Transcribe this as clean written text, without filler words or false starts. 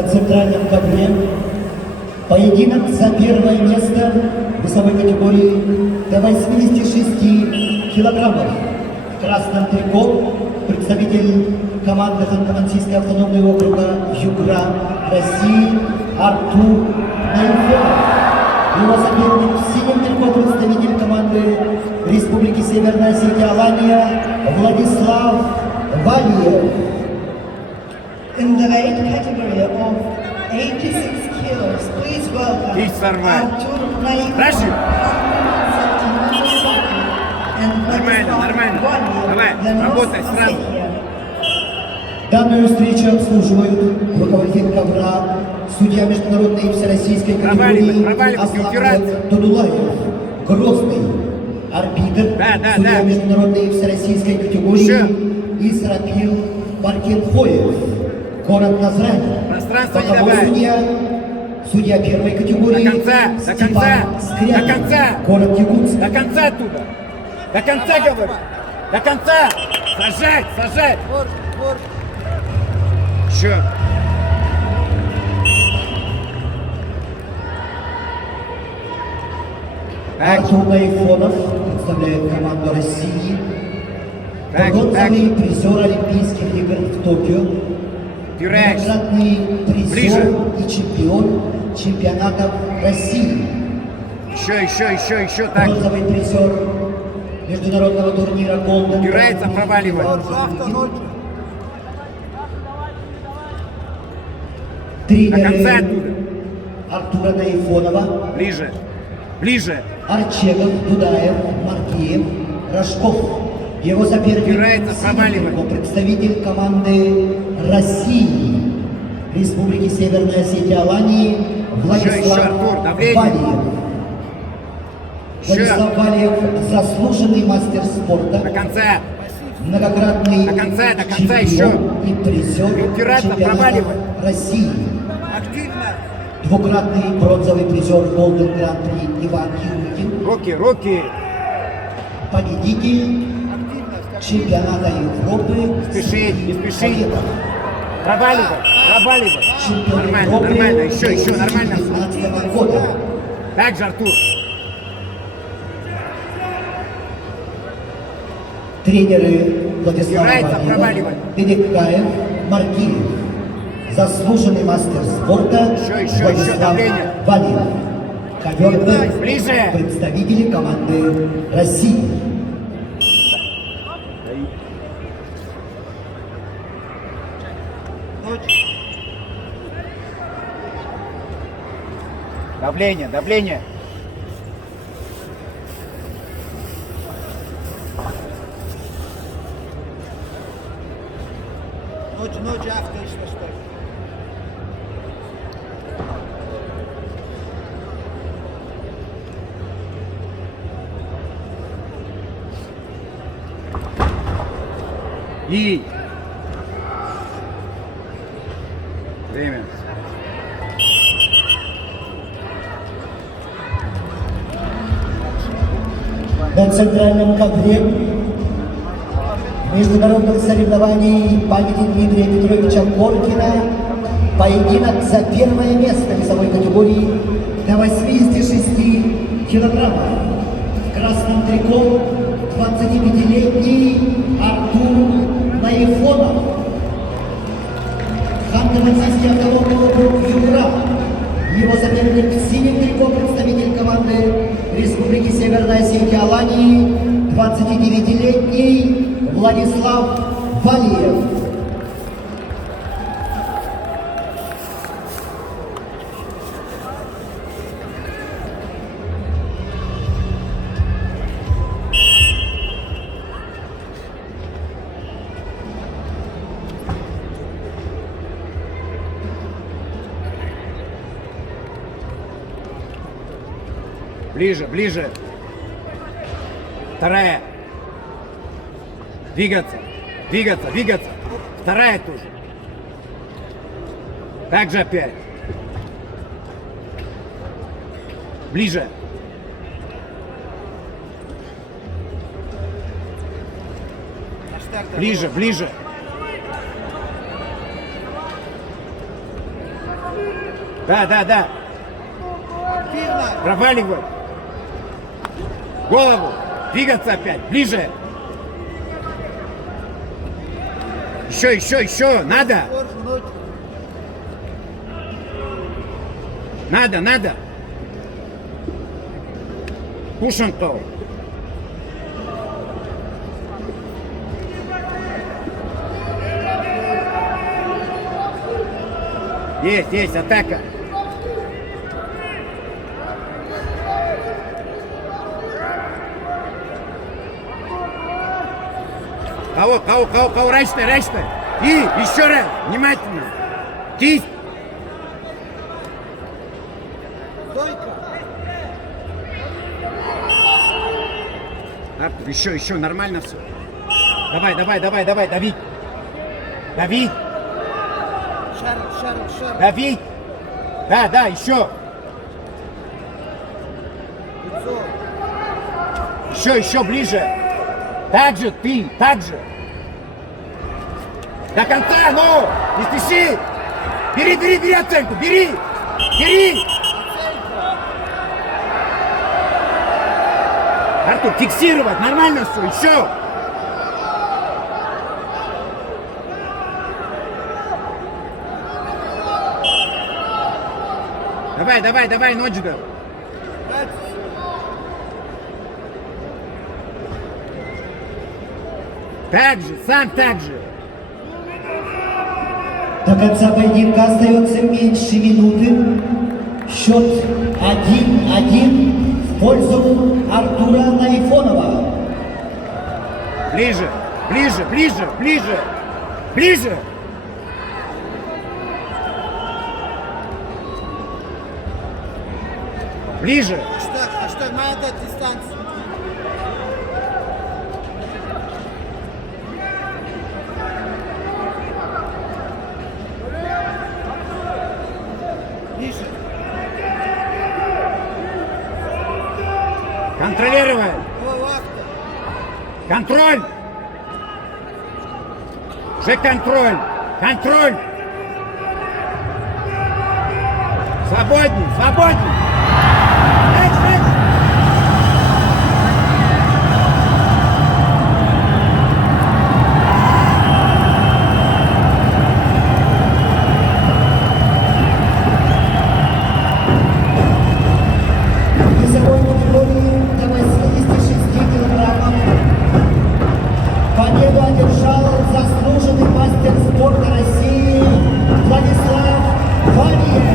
На центральном ковре поединок за первое место в весовой категории до 86 килограммов. В красном трико представитель команды Ханты-Мансийского автономного округа Югра России Артур Наифонов. Его соперник в синем трико представитель команды Республики Северная Осетия Алания Владислав Валиев. In the weight category of 86 kilos, please welcome Artur Naifonov and Нормально. Давай, работай сразу. Данную встречу обслуживают руководитель ковра, судья международной и всероссийской категории Аслан Дудулаев, Грозный, арбитр, судья международной и всероссийской категории Исрапил Баркенхоев, город Назрань, боковой судья первой категории Степан Скрябин, город Якутск. До конца оттуда. До конца, говорю. До конца. Сажать. Еще. Артур Наифонов представляет команду России. Бронзовый призер Олимпийских игр в Токио. Многократный призер и чемпион чемпионатов России. Еще так. Бронзовый призер международного турнира Golden. Убирается, проваливает. Тренеры Артура Наифонова. Ближе. Арчегов, Дудаев, Маркиев, Рожков. Его соперник представитель команды России Республики Северная Осетия Алании Владислав Валиев. Владислав Валиев заслуженный мастер спорта, До конца. многократный До конца чемпион и призер чемпионата России. Двукратный бронзовый призер Golden Grand Prix Иван Хирукин. Руки. Победитель чемпионата Европы. Не спеши. Проваливай. Чемпион Нормально. Еще нормально. 2019 года. Так же, Артур. Тренеры Владислав Валиев, Перекаев, Маркиев. Заслуженный мастер спорта Владислав Валиев. Ковер Ближе. представители команды России. Давление. Ночь авто что стоит. И время. На центральном ковре международных соревнований памяти Дмитрия Петровича Коркина поединок за первое место в весовой категории до 86 килограммов. В красном трико 25-летний Артур Наифонов. Ханты-Мансийский автономный округ Югра. Его соперник в синем трико представитель команды Республики Северная Осетия Алании 29-летний Владислав Валиев. Ближе. Вторая. Двигаться. Вторая тоже. Так же опять. Ближе. Ближе. Да. Активно. Проваливай. Голову. Двигаться опять. Ближе. Еще. Надо. Упор, ночь. Надо. Пушенков. Есть, атака. Кого, раньше. И еще раз, внимательно. Кисть. Стойка. Артур, еще, нормально все. Давай, давить. Шар. Давить. Да, еще. Лицо. Еще ближе. Так же. До конца, ну! Не спеши! Бери оценку, бери! Артур, фиксировать, нормально все, еще! Давай, Ноджидов! Сам так же! До конца поединка остается меньше минуты. Счет 1-1 в пользу Артура Найфонова. Ближе! Хаштаг, надо дистанцию. Ниже. Контролировать! Лавка. Контроль! Же контроль! Свободней! Дальше! Весовой категории до 86 килограммов победу одержал заслуженный мастер спорта России Владислав Фамиев.